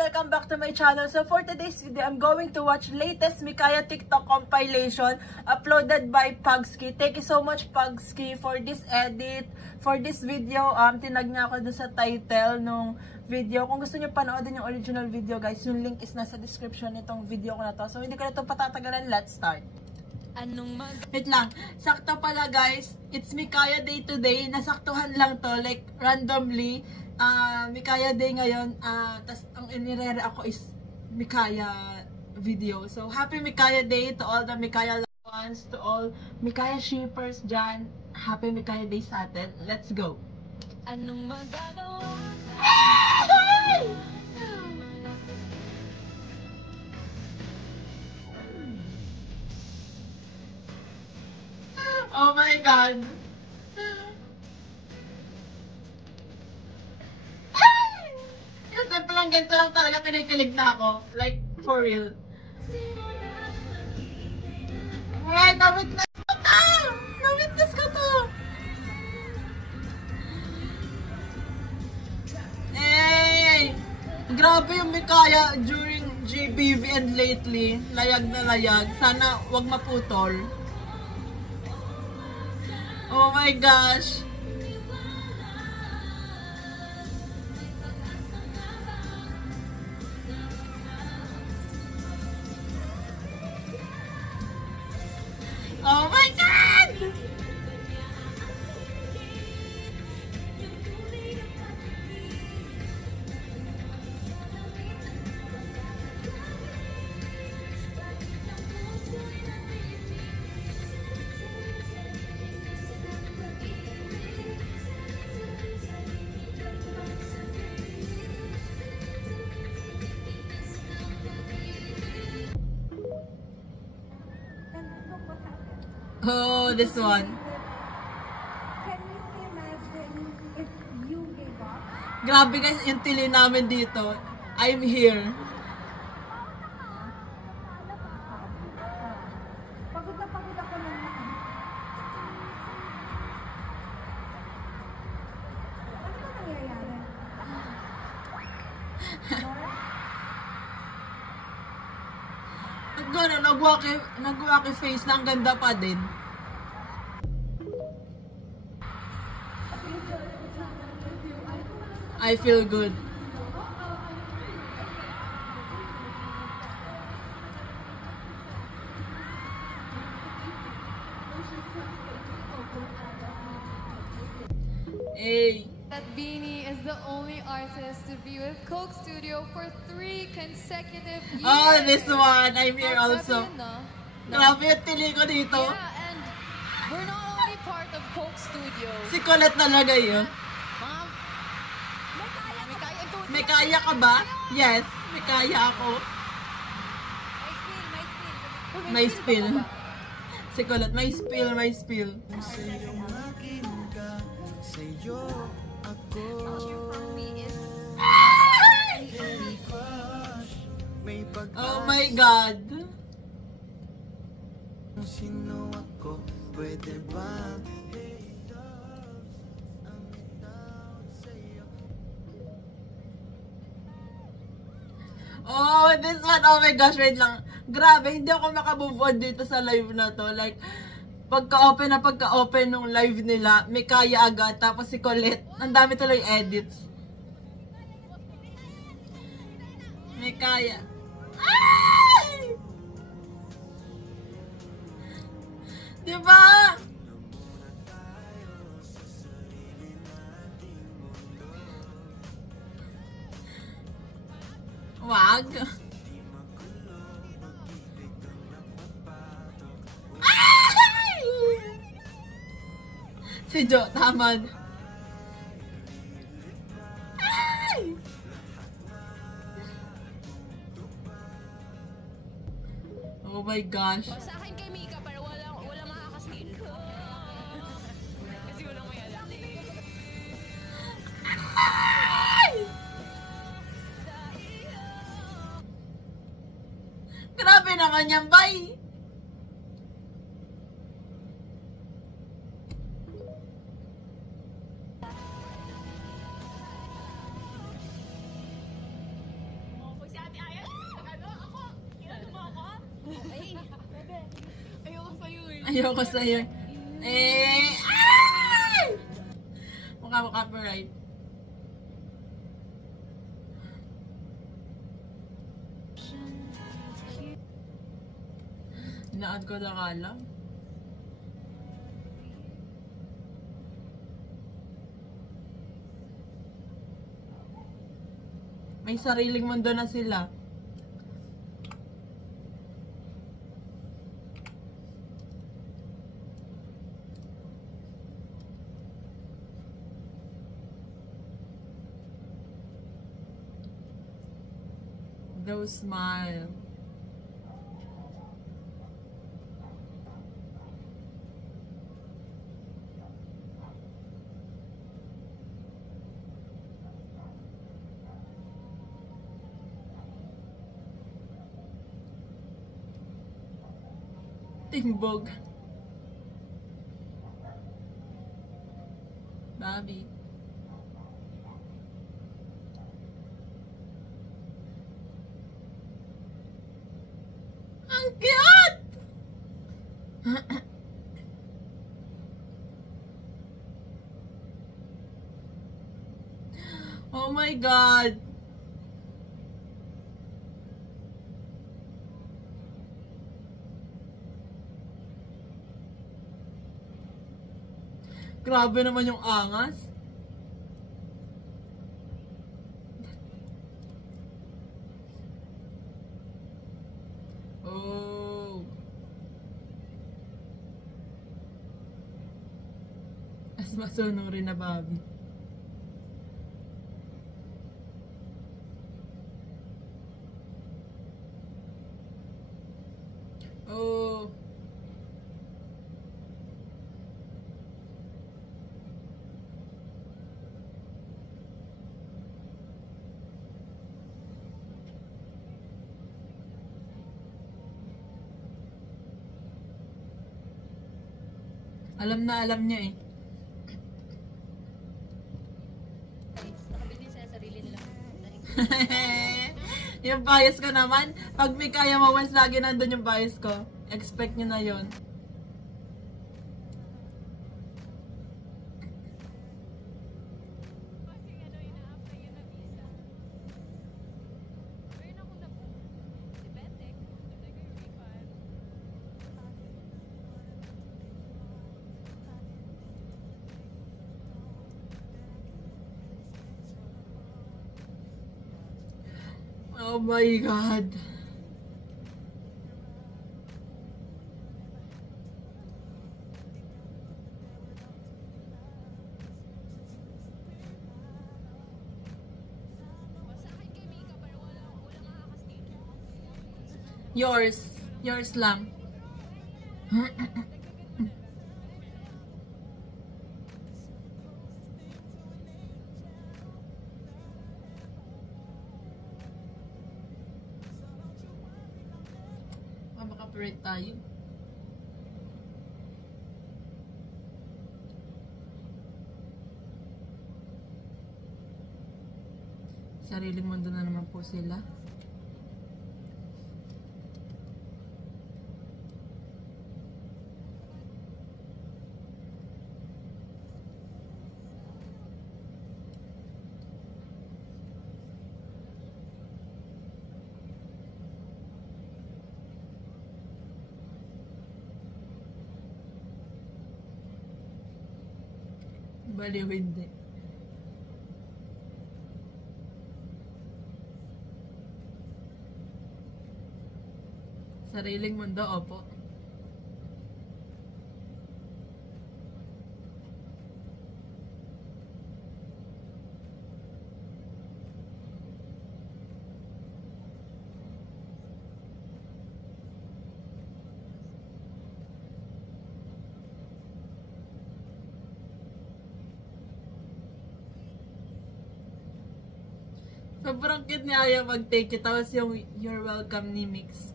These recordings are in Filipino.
welcome back to my channel. So for today's video, I'm going to watch latest Micaiah TikTok compilation uploaded by Pugski. Thank you so much Pugski for this edit, for this video. Tinag niya ako doon sa title nung video. Kung gusto niyo panoodin yung original video guys, yung link is nasa description nitong video ko na to. So hindi ko na ito patatagalan, let's start. Wait lang, sakto pala guys, it's Micaiah Day today. Nasaktuhan lang to, like randomly. Micaiah Day ngayon, tas ang inirere ako is Micaiah video. So, happy Micaiah Day to all the Micaiah loved ones, to all Micaiah shippers dyan. Happy Micaiah Day sa atin. Let's go! Anong magagawa? Oh my God! Kasi palang ganito lang talaga pinikilig na ako. Like, for real. Alright, na-witness ko to! Na-witness ko to! Hey! Grabe yung Micaiah during GBV and lately. Layag na layag. Sana wag maputol. Oh my gosh! Oh my God! Oh, this one. Can you imagine if you gave up? Grabe guys, yung tili namin dito. I'm here. Pagod na pagod ako ng ano ba nangyayari? Gano'n, nagwaki face na ang ganda pa din. I feel good. Hey. That Beanie is the only artist to be with Coke Studio for 3 consecutive years. Oh, this one. I'm here also. Grabe yun, no? Grabe yung tili ko dito. Yeah, and we're not only part of Coke Studio. Si Colette talaga yun. Ma'am, May kaya ka ba? Yes, may kaya ako. May spill. Si Colette, may spill. Oh my God! Sino ako? Pwede ba? Oh, this one, oh my gosh, wait lang. Grabe, hindi ako makamove on dito sa live na to. Like, pagka-open nung live nila, may kaya agad. Tapos si Colette, ang dami tuloy edits. May kaya. Ay! Diba? Wag. Ay! Si Jo, tamad. Ay! Oh my gosh. sa akin kay Mika, pero wala makakasteal. Kasi walang may alam. Ay! Grabe naman yan, bye! Ayoko sa'yo. Ay! Mukha mo copyright. Inaan ko na kala. May sariling mundo na sila. Those smile. Timbog. Bobby. Ang cute! Oh my God! Grabe naman yung angas. Oh. As masunurin na Bobby. Oh. Alam na alam niya eh. Nakabili sa sarili nila. Yung bias ko naman, pag may kaya mo once lagi nandun yung bias ko. Expect nyo na yun. Oh my God. Yours lang. Maka-copyright tayo. Sariling mundo na naman po sila. Baliw hindi. Sariling mundo, opo. Sobrang cute niya ayaw mag-take it. Tapos yung you're welcome ni Mix.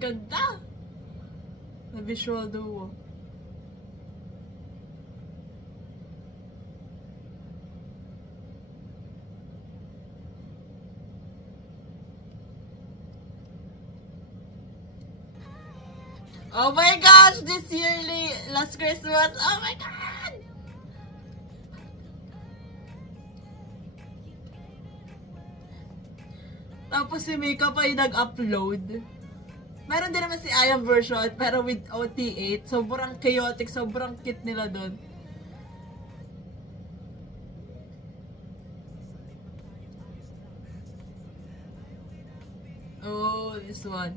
Ganda! Na visual duo. Oh my gosh! This yearly last Christmas! Oh my God! Tapos si Mika pa yung nag-upload. Meron din naman si Aya version, pero with OT8. Sobrang chaotic, sobrang cute nila doon. Oh, this one.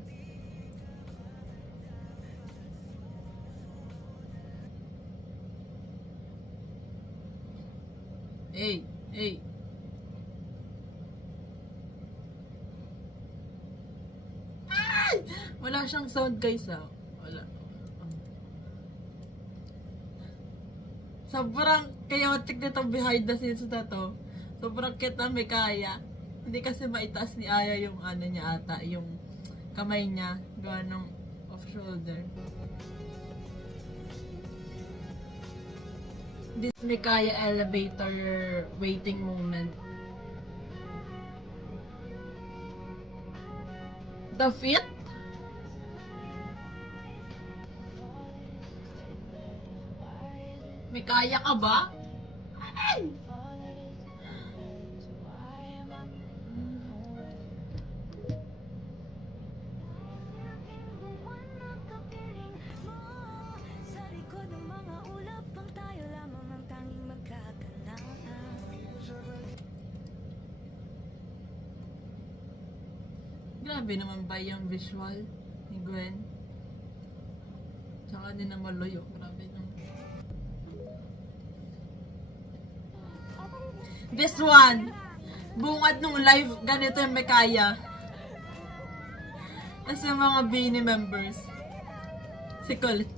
Hey, hey. Ay! Wala siyang sound guys Wala. Sobrang chaotic nitong behind the scenes na to. Sobrang cute na may kaya. Hindi kasi maitaas ni Aya yung ano niya ata, yung kamay niya. Gawa ng off shoulder. This Mikaya elevator waiting moment. The fit? Mikaya ka ba? Ay! Grabe naman ba yung visual ni Gwen? Tsaka din na Maloy. Grabe naman. This one! Bungad nung live, ganito yung Mikaya. Tapos yung mga Beanie members. Si Colette.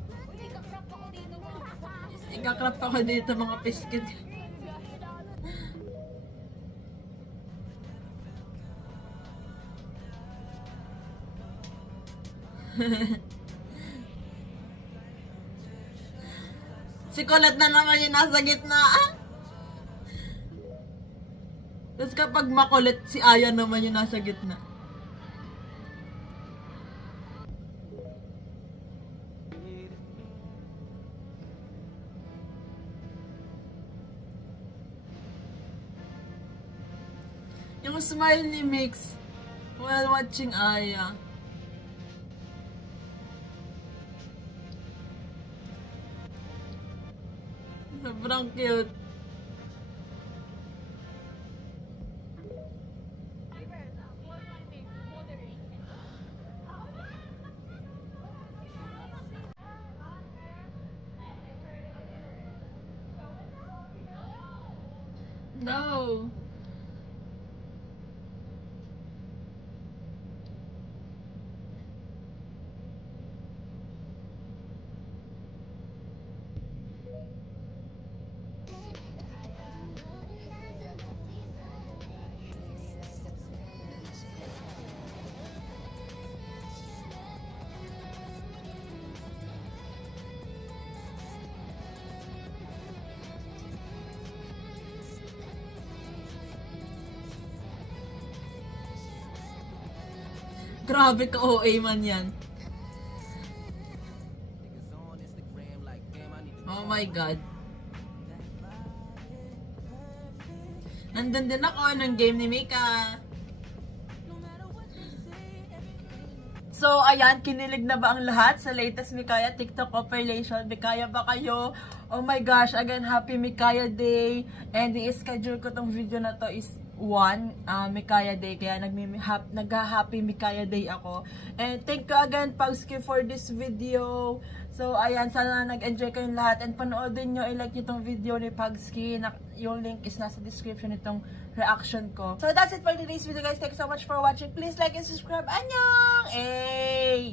Ikakrap ako dito mga piskit. Si Colette na naman yung nasa gitna. Tapos kapag makulit, si Aya naman yung nasa gitna. Yung smile ni Mix while watching Aya. Sobrang cute. No. Grabe ka OA man yan. Oh my God. Nandun din ako ng game ni Mika. So, ayan, kinilig na ba ang lahat sa latest Mikaya TikTok compilation? Mikaya ba kayo? Oh my gosh, again, happy Mikaya Day. And i-schedule ko tong video na to is 1 Mikaya Day, kaya nag-happy Mikaya Day ako. And thank you again Pagski for this video. So ayan, sana nag-enjoy kayong lahat and panoodin nyo, i-like nyo itong video ni Pagski. Yung link is nasa description itong reaction ko. So that's it for today's video guys. Thank you so much for watching. Please like and subscribe. Annyeong! Hey!